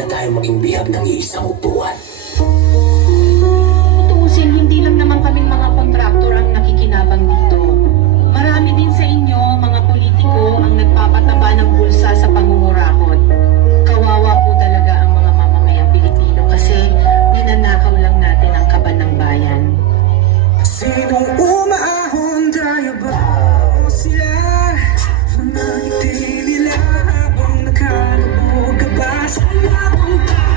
na tayo maging bihag ng iisang upuan. Tuusin, hindi lang naman kaming mga kontraktor ang nakikinabang dito. Marami din sa inyo, mga politiko, ang nagpapataba ng bulsa sa pangungurakot. Kawawa po talaga ang mga mamamayang Pilipino kasi ninanakaw lang natin ang kaban ng bayan. Sinong umaahon, tayo ba o sila? Mga ngiti nila habang nakalubog ka ba sa labang taas?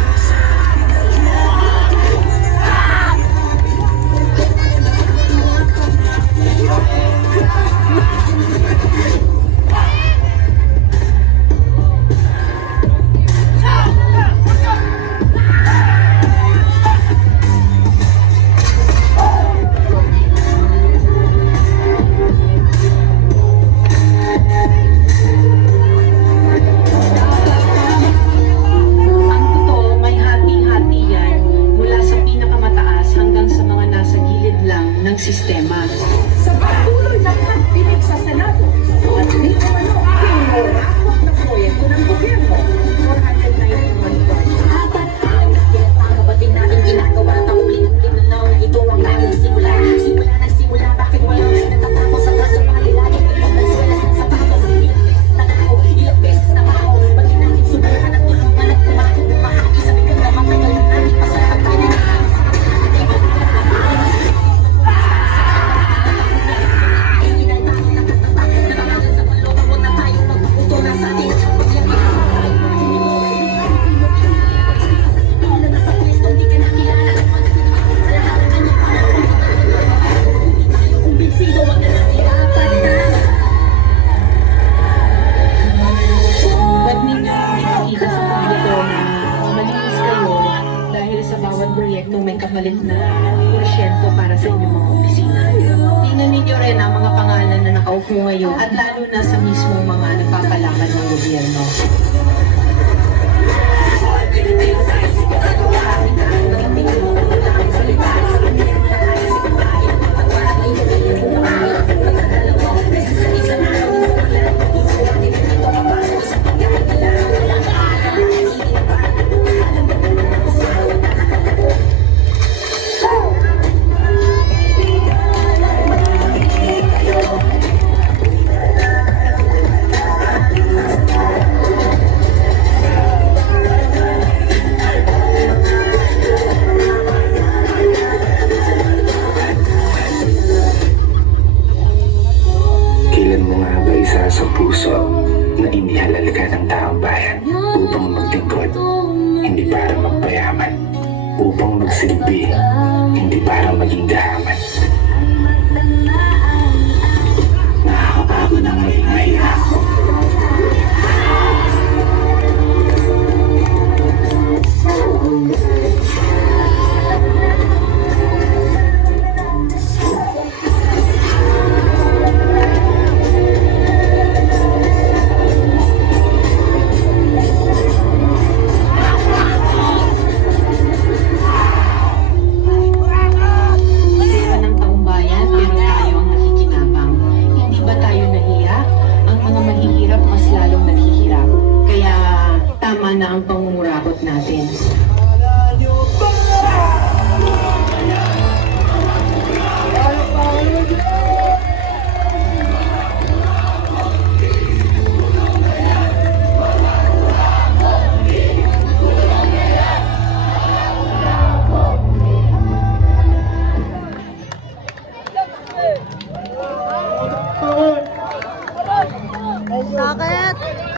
Ng sistema. Sa patuloy ng pagdinig sa Senado at di umano pinurakot na proyekto ng gobyerno, 491 projects. Apat ang pinagpagabating natin ginagawa at ang ulit-ulit na lang ito ang aming simula. Nagsimula, bakit walang natatapos sa kaso palilalim ng eskwela sa sapatos? Nanakaw, ilang beses na ako, pati natin subukan at tulungan at kumain bumahagi sa bigang na matagal na natin pasarap tayo na proyektong may kapalit na porsyento para sa inyong mga opisina. Tingnan ninyo rin ang mga pangalan na nakaupo ngayon at lalo na sa mismo mga nagpapalaban ng gobyerno. Sa puso na inihalal ka ng taong bayan upang magtingkod, hindi para magpayaman, upang magsilbi, hindi para maging gahaman. Nakakapagod ng maging mahirap. Na ang pangungurakot natin. Sa akin!